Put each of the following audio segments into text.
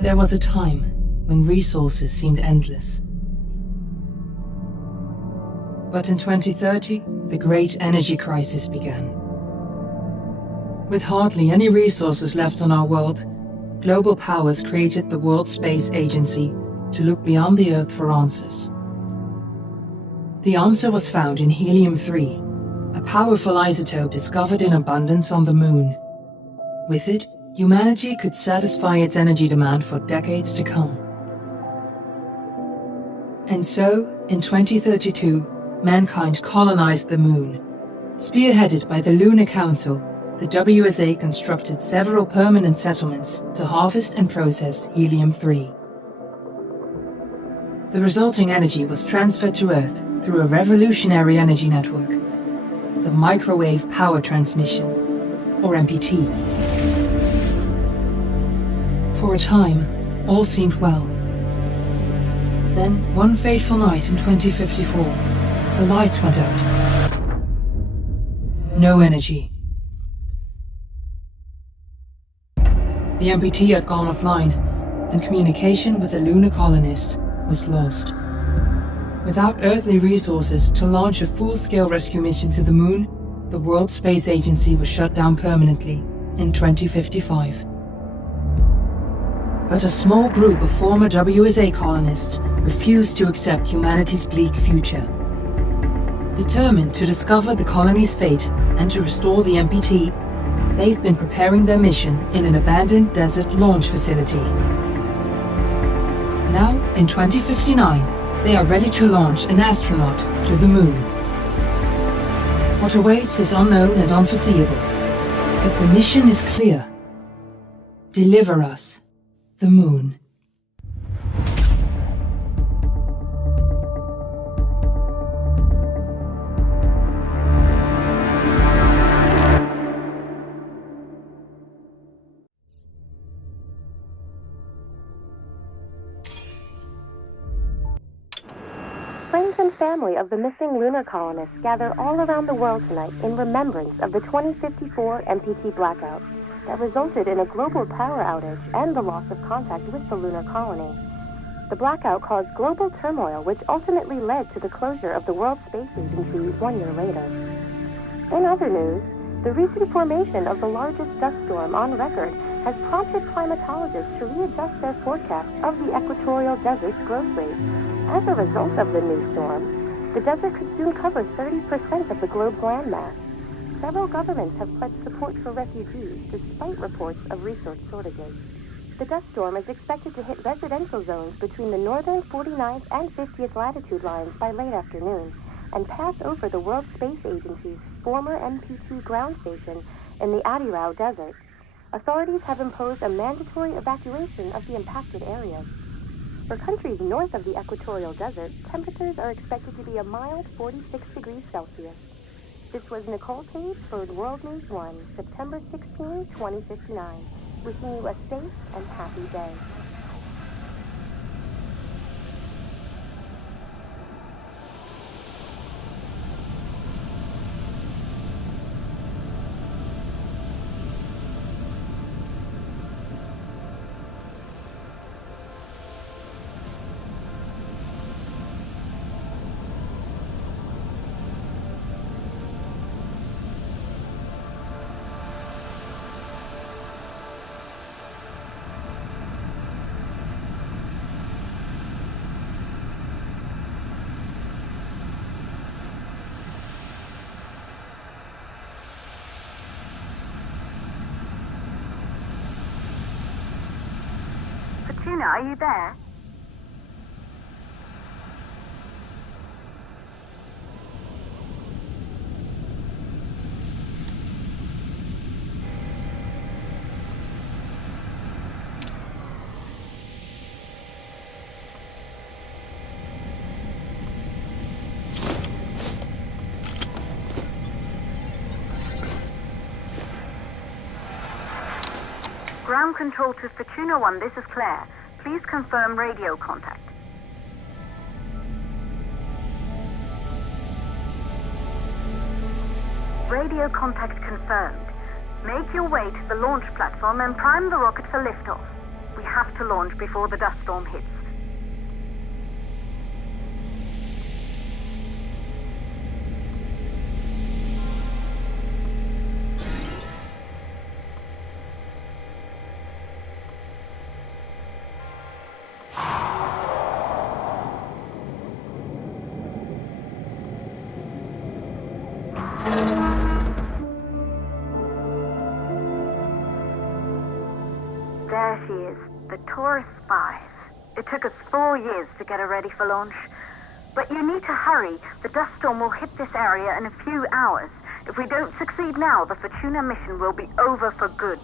There was a time when resources seemed endless. But in 2030, the great energy crisis began. With hardly any resources left on our world, global powers created the World Space Agency to look beyond the Earth for answers. The answer was found in helium-3, a powerful isotope discovered in abundance on the Moon. With it, humanity could satisfy its energy demand for decades to come. And so, in 2032, mankind colonized the Moon. Spearheaded by the Lunar Council, the WSA constructed several permanent settlements to harvest and process helium-3. The resulting energy was transferred to Earth through a revolutionary energy network, the Microwave Power Transmission, or MPT. For a time, all seemed well. Then, one fateful night in 2054, the lights went out. No energy. The MPT had gone offline, and communication with the lunar colonist was lost. Without earthly resources to launch a full-scale rescue mission to the Moon, the World Space Agency was shut down permanently in 2055. But a small group of former WSA colonists refused to accept humanity's bleak future. Determined to discover the colony's fate and to restore the MPT, they've been preparing their mission in an abandoned desert launch facility. Now, in 2059, they are ready to launch an astronaut to the Moon. What awaits is unknown and unforeseeable, but the mission is clear. Deliver us the Moon. Friends and family of the missing lunar colonists gather all around the world tonight in remembrance of the 2054 MPT blackout that resulted in a global power outage and the loss of contact with the lunar colony. The blackout caused global turmoil, which ultimately led to the closure of the World Space Agency 1 year later. In other news, the recent formation of the largest dust storm on record has prompted climatologists to readjust their forecast of the equatorial desert's growth rate. As a result of the new storm, the desert could soon cover 30% of the globe's landmass. Several governments have pledged support for refugees despite reports of resource shortages. The dust storm is expected to hit residential zones between the northern 49th and 50th latitude lines by late afternoon and pass over the World Space Agency's former MPT ground station in the Adirau Desert. Authorities have imposed a mandatory evacuation of the impacted areas. For countries north of the equatorial desert, temperatures are expected to be a mild 46 degrees Celsius. This was Nicole Page for World News 1, September 16, 2059. Wishing you a safe and happy day. Are you there? Ground control to Fortuna 1, this is Claire. Please confirm radio contact. Radio contact confirmed. Make your way to the launch platform and prime the rocket for liftoff. We have to launch before the dust storm hits. There she is, the Taurus 5. It took us 4 years to get her ready for launch. But you need to hurry. The dust storm will hit this area in a few hours. If we don't succeed now, the Fortuna mission will be over for good.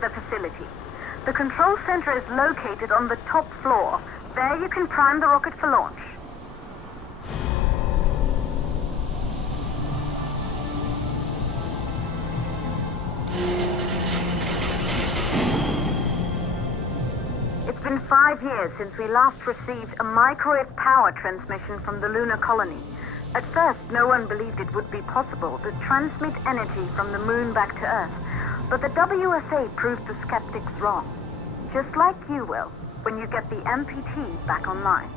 the facility. The control center is located on the top floor. There you can prime the rocket for launch. It's been 5 years since we last received a microwave power transmission from the lunar colony. At first, no one believed it would be possible to transmit energy from the moon back to Earth. But the WSA proved the skeptics wrong. Just like you will, when you get the MPT back online.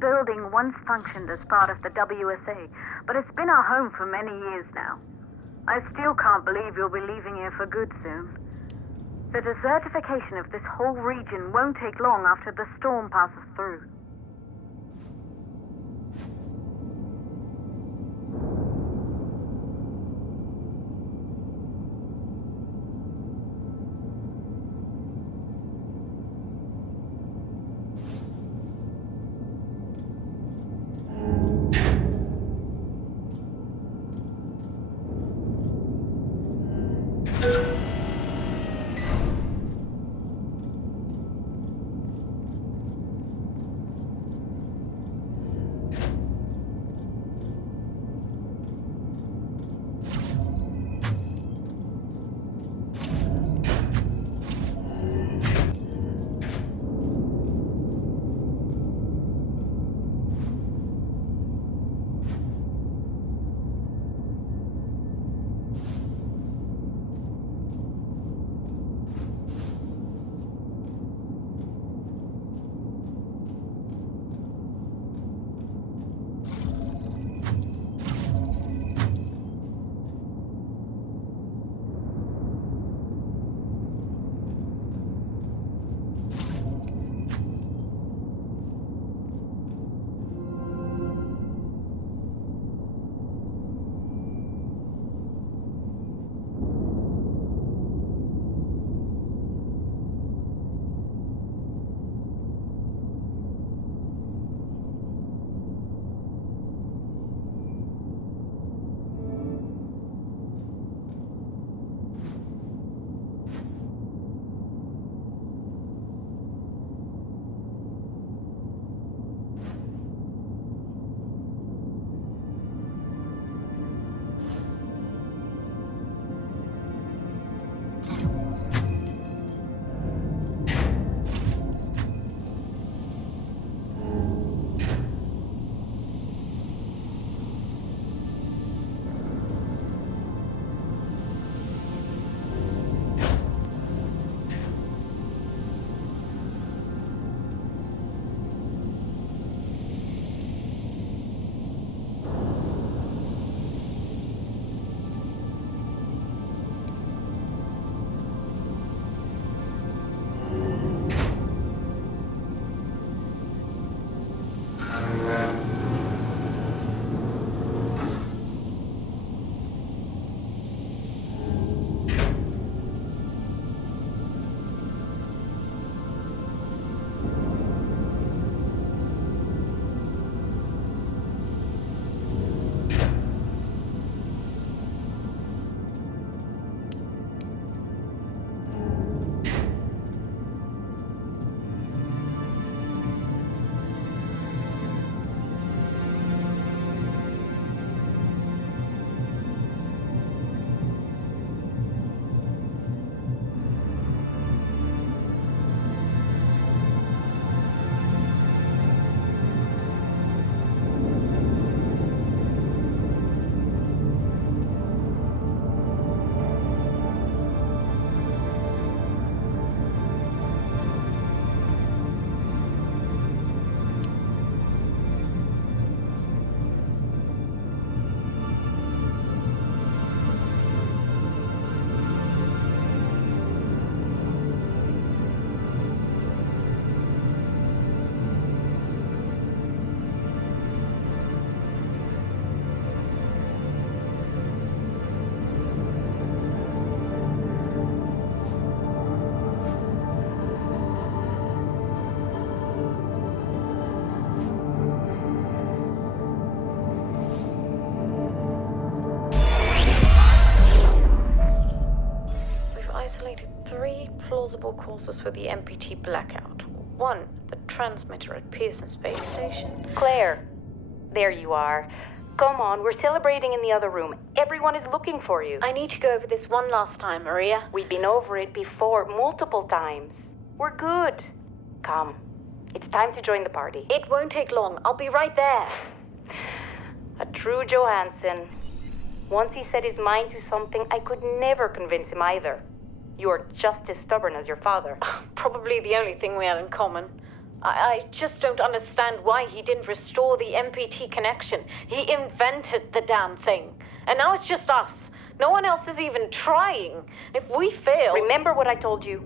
Building once functioned as part of the WSA, but it's been our home for many years now. I still can't believe you'll be leaving here for good soon. The desertification of this whole region won't take long after the storm passes through. plausible causes for the MPT blackout. 1, the transmitter at Pearson Space Station. Claire, there you are. Come on, we're celebrating in the other room. Everyone is looking for you. I need to go over this one last time, Maria. We've been over it before, multiple times. We're good. Come, it's time to join the party. It won't take long. I'll be right there. A true Johansson. Once he set his mind to something, I could never convince him either. You're just as stubborn as your father. Probably the only thing we had in common. I just don't understand why he didn't restore the MPT connection. He invented the damn thing. And now it's just us. No one else is even trying. If we fail... Remember what I told you.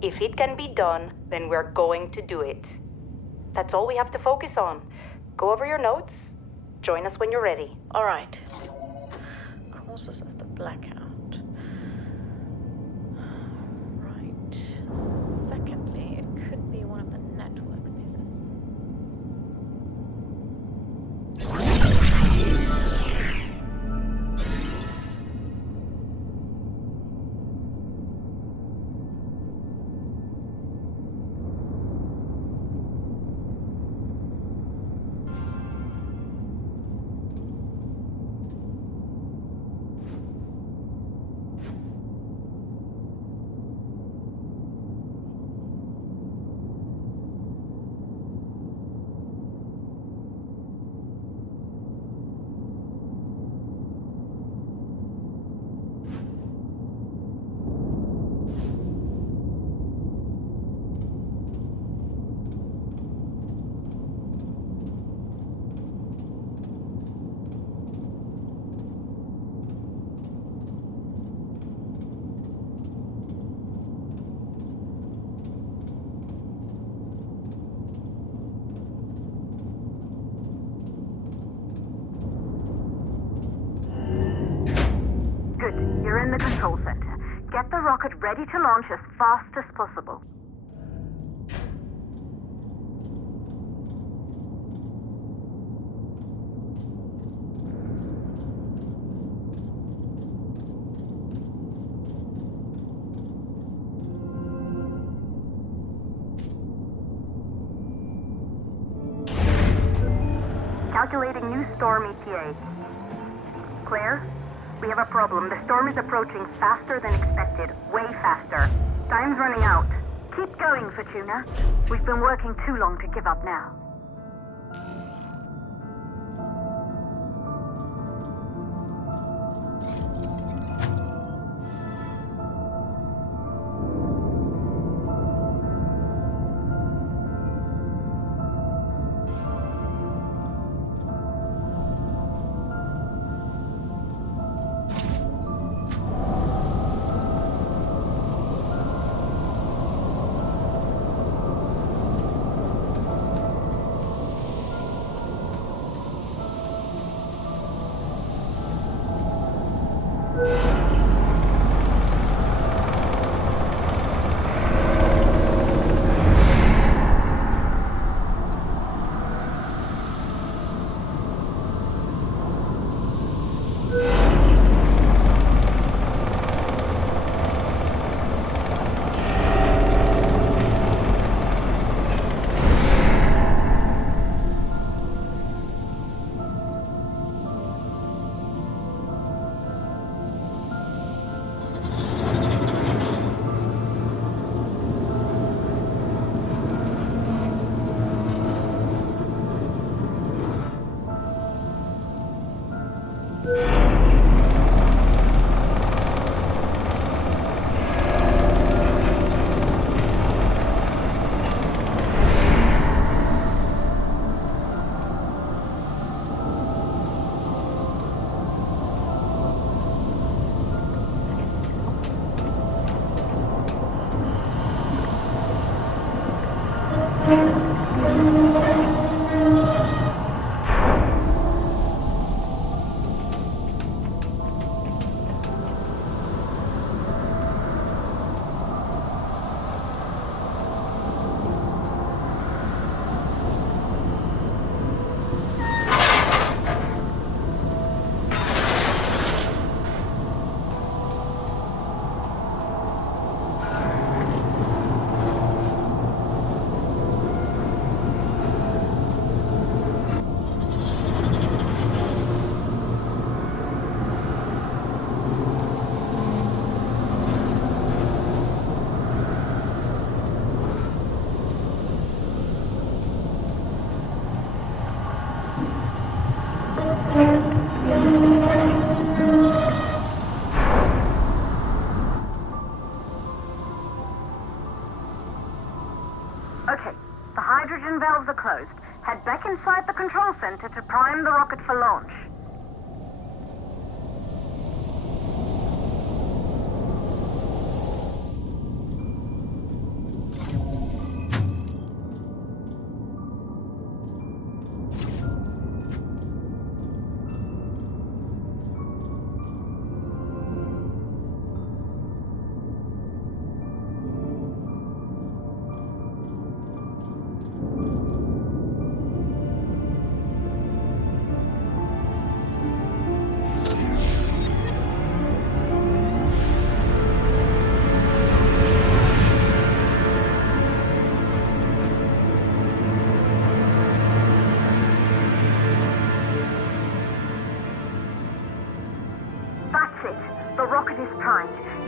If it can be done, then we're going to do it. That's all we have to focus on. Go over your notes. Join us when you're ready. All right. Causes of the blackout. Right. Secondly, it could be one of the network methods. You're in the control center. Get the rocket ready to launch as fast as possible. Calculating new storm ETA. Claire? We have a problem. The storm is approaching faster than expected. Way faster. Time's running out. Keep going, Fortuna. We've been working too long to give up now. hydrogen valves are closed. Head back inside the control center to prime the rocket for launch.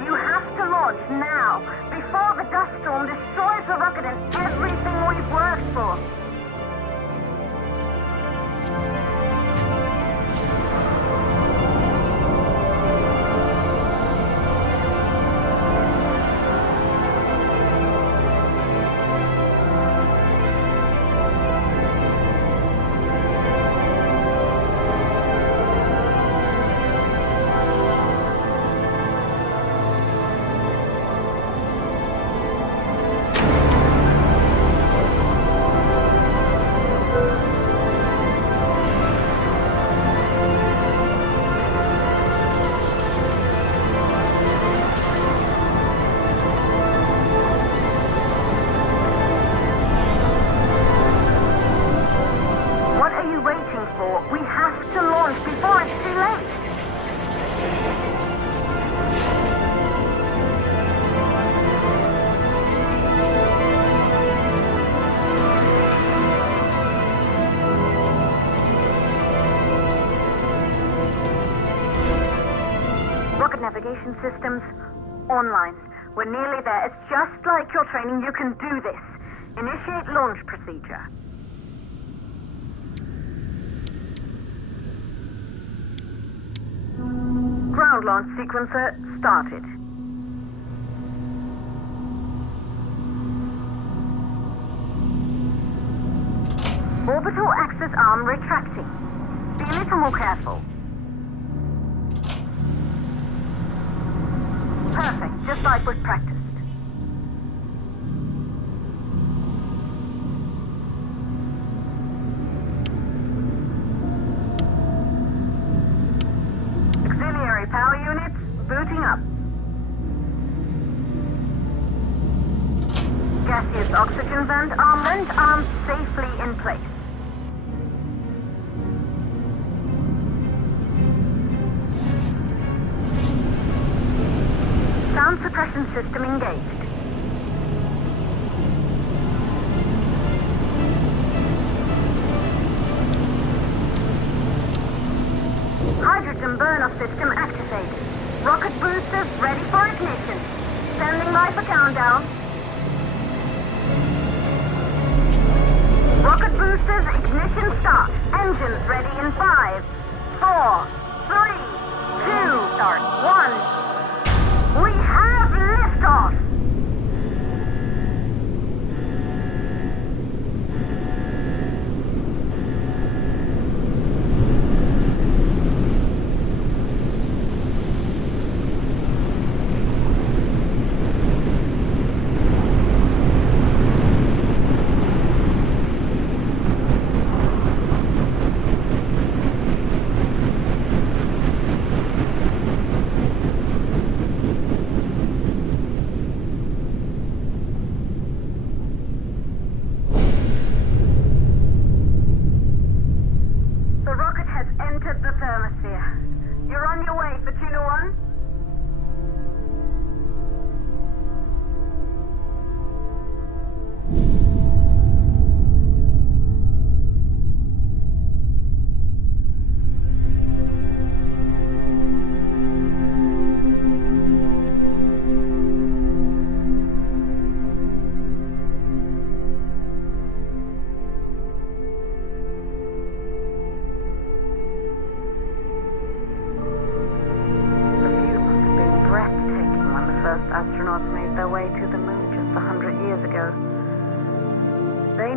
You have to launch now, before the dust storm destroys the rocket and everything we've worked for. Navigation systems online. We're nearly there. It's just like your training. You can do this. Initiate launch procedure. Ground launch sequencer started. Orbital axis arm retracting. Be a little more careful. Perfect, just like was practiced. Auxiliary power units booting up. Gaseous oxygen vent arms safely in place. Sound suppression system engaged. Hydrogen burn-off system activated. Rocket boosters ready for ignition. Standing by for countdown. Rocket boosters ignition start. Engines ready in 5, 4, 3, 2, start, 1. We have liftoff!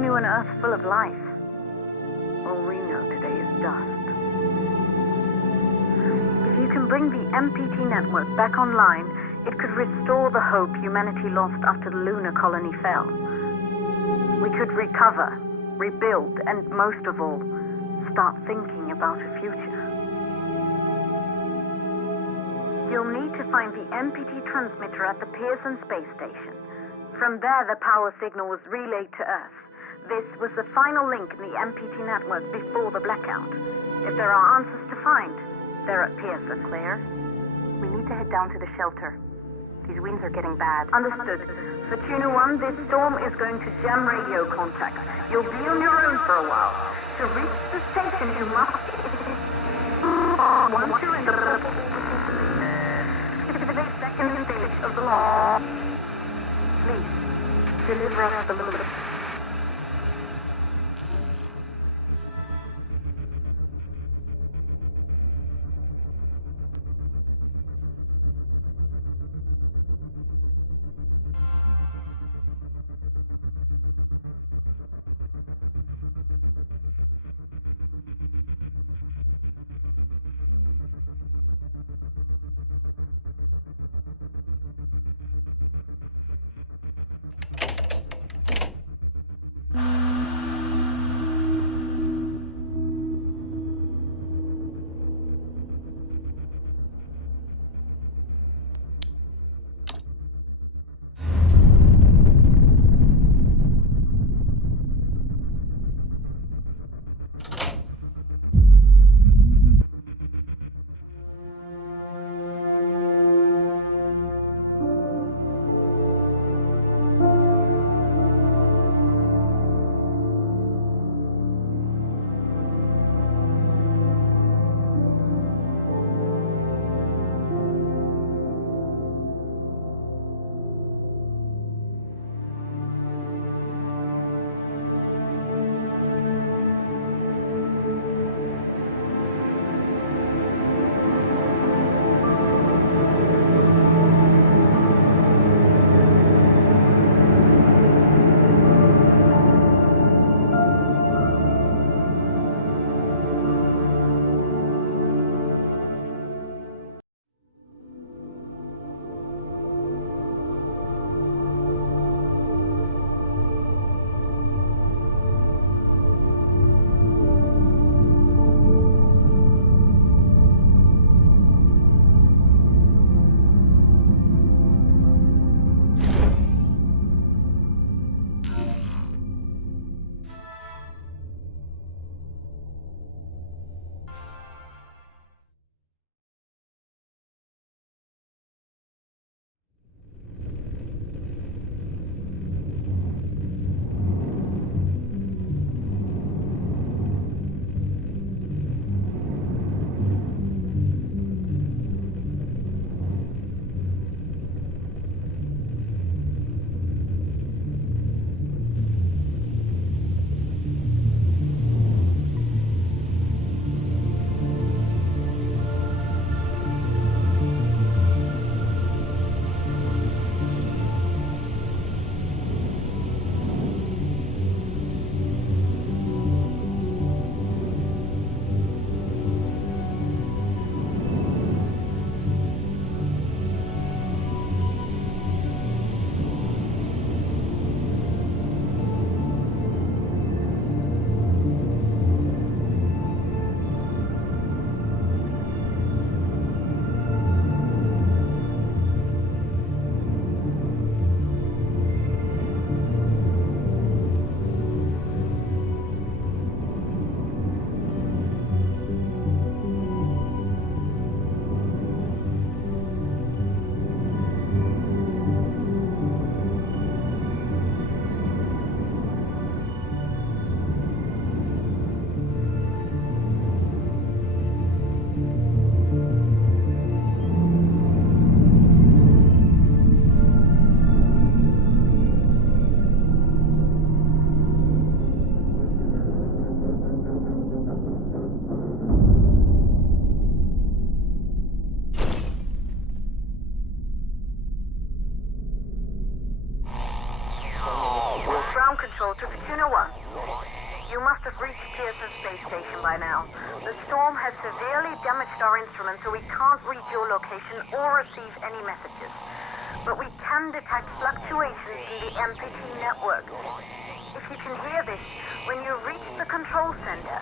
knew an Earth full of life. All we know today is dust. If you can bring the MPT network back online, it could restore the hope humanity lost after the lunar colony fell. We could recover, rebuild, and most of all, start thinking about a future. You'll need to find the MPT transmitter at the Pearson space station. From there, the power signal was relayed to Earth. This was the final link in the MPT network before the blackout. If there are answers to find, they're at Pearson. Claire, we need to head down to the shelter. These winds are getting bad. Understood. For Tuna 1, this storm is going to jam radio contacts. You'll be on your own for a while. To reach the station, you must... Once you're in the second stage of the launch, please, deliver us the loop. Juno 1, you must have reached Pearson's space station by now. The storm has severely damaged our instruments, so we can't reach your location or receive any messages. But we can detect fluctuations in the MPT network. If you can hear this, when you reach the control center,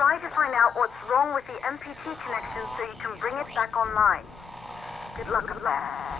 try to find out what's wrong with the MPT connection so you can bring it back online. Good luck with that.